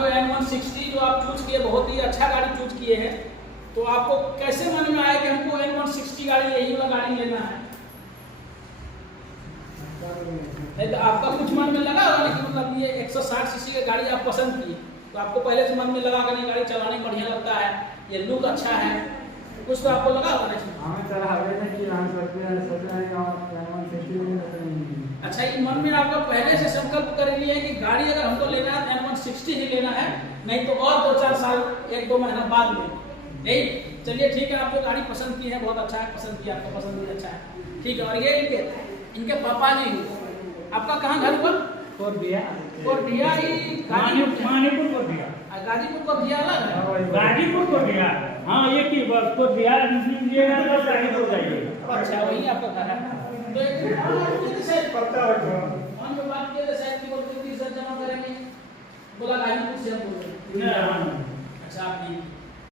आपको N160 जो आप चूज किए, बहुत ही अच्छा गाड़ी चूज किए हैं। तो आपको कैसे मन में आया कि हमको N160 गाड़ी, यही वाला गाड़ी लेना है? नहीं तो आपका कुछ मन में लगा होगा कि मतलब ये 160 सीसी की गाड़ी आप पसंद की, तो आपको पहले से मन में लगा कि गाड़ी चलाने में बढ़िया लगता है, ये लुक अच्छा है, कुछ तो आपको लगा होगा ना? हमें चला हवे ना कि हम सोच रहे हैं अच्छा, ये मन में आपका पहले से संकल्प कर लिया है कि गाड़ी अगर हमको लेना है N160 ही लेना है, नहीं तो और 2-4 साल 1-2 महीना बाद में नहीं। चलिए ठीक है, आप जो गाड़ी पसंद की है बहुत अच्छा है, पसंद किया, आपका पसंद भी अच्छा है, ठीक है। और ये इनके पापा जी, आपका कहाँ घर हुआ? कोटिया ही मानीपुर को दिया, गाजीपुर को दिया अलग है। गाजीपुर को दिया। हाँ, ये की बस को दिया, लीजिएगा तो गाजीपुर जाइए। अच्छा, वही आपका घर है। तो एक पक्का हो फोन पे बात किए थे, शायद की बोलते 30 जमा करेंगे, बोला गाजीपुर से हम बोल रहे हैं। नहीं, अच्छा, आप नहीं